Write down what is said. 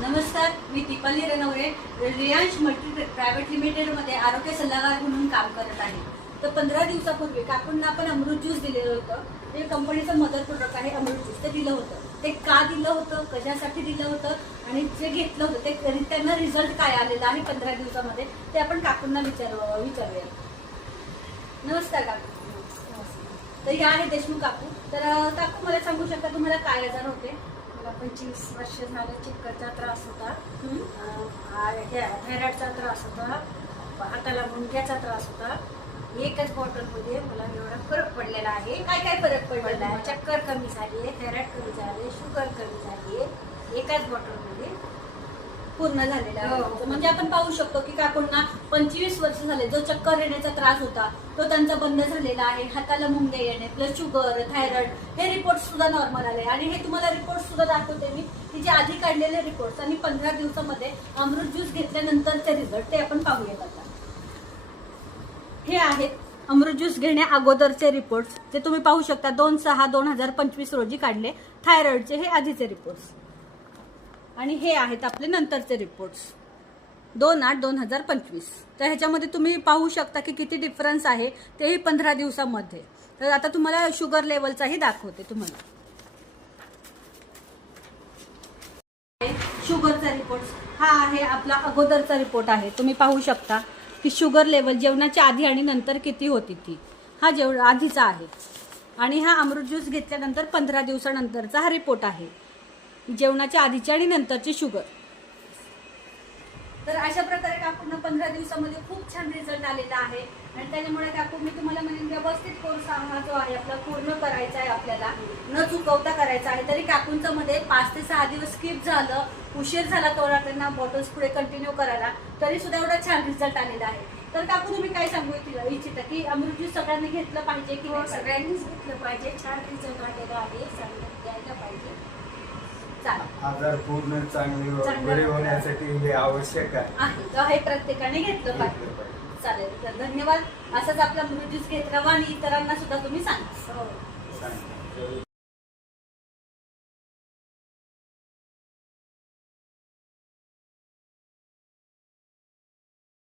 नमस्कार, मी Deepali Ranaware Reliance multi private लिमिटेडमध्ये आरोग्य सल्लागार म्हणून काम करत आहे. तर 15 दिवसापूर्वी काकूंना आपण अमृत ज्यूस दिलेलं होतं. ते कंपनीचं मदर प्रोडक्ट आहे अमृत ज्यूस. ते दिलं होतं. ते का दिलं होतं, कशासाठी दिलं होतं आणि जे घेतलं होतं ते त्यांना रिझल्ट काय आलेला आहे 15 दिवसामध्ये ते आपण काकूंना विचारूया. नमस्कार काकू. तर हे आहे देशमुख काकू. तर काकू मला सांगू शकता तुम्हाला काय आजार होते? मला 25 वर्ष झालं चिक्करचा त्रास होता, थायरॉइडचा त्रास होता, हाताला मुंग्याचा त्रास होता. एकच बॉटलमध्ये मला एवढा फरक पडलेला आहे. काय काय फरक पडलेला आहे? चक्कर कमी झाली आहे, थायरॉइड कमी झाले, शुगर कमी झाली आहे, एकाच बॉटलमध्ये पूर्ण झालेला आहे. म्हणजे आपण पाहू शकतो की काकूंना 25 वर्ष झाले जो चक्कर येण्याचा त्रास होता तो त्यांचा बंद झालेला आहे. हाताला मुंग्या येणे प्लस शुगर, थायरॉइड हे रिपोर्ट सुद्धा नॉर्मल आले आणि हे तुम्हाला रिपोर्ट सुद्धा दाखवते मी की जे आधी काढलेले रिपोर्ट आणि 15 दिवसामध्ये अमृत ज्यूस घेतल्यानंतरचे रिझल्ट ते आपण पाहूयात. आता हे आहेत अमृत ज्यूस घेण्या अगोदरचे रिपोर्ट्स जे तुम्ही पाहू शकता. 2/6/2025 रोजी काढले थायरॉइडचे हे आधीचे रिपोर्ट्स आणि हे आहेत आपले नंतरचे रिपोर्ट्स 2/8/2025. तर ह्याच्यामध्ये तुम्ही पाहू शकता की किती डिफरन्स आहे तेही 15 दिवसामध्ये. तर आता तुम्हाला शुगर लेवलचाही दाखवते. तुम्हाला शुगरचा रिपोर्ट हा आहे आपला अगोदरचा रिपोर्ट आहे. तुम्ही पाहू शकता की शुगर लेवल जेवणाच्या आधी आणि नंतर किती होती ती. हा आधीचा आहे आणि हा अमृत ज्यूस घेतल्यानंतर 15 दिवसानंतरचा हा रिपोर्ट आहे जेवणाच्या आधीची आणि नंतरची शुगर. तर अशा प्रकारे काकूंना 15 दिवसामध्ये खूप छान रिझल्ट आलेला आहे आणि त्याच्यामुळे काकू मी तुम्हाला म्हणेन व्यवस्थित कोर्स हा जो आहे आपला पूर्ण करायचा आहे, आपल्याला न चुकवता करायचा आहे. तरी काकूंचं मध्ये 5 ते 6 दिवस स्किप झालं, उशीर झाला थोडा त्यांना बॉटल्स पुढे कंटिन्यू करायला, तरी सुद्धा एवढा छान रिझल्ट आलेला आहे. तर काकू तुम्ही काय सांगू इच्छिता की अमृत ज्यूस सगळ्यांनी घेतलं पाहिजे की सगळ्यांनीच घेतलं पाहिजे. छान रिझल्ट आलेला आहे, सगळ्यांनी घ्यायला पाहिजे. आजार पूर्ण चांगले बरे होण्यासाठी हे आवश्यक आहे. तर हे प्रत्येकाने घेतलं पाहिजे. चालेल, तर धन्यवाद. असंच आपला अमृत ज्यूस घेत राहा आणि इतरांना सुद्धा तुम्ही सांगा. सांगा.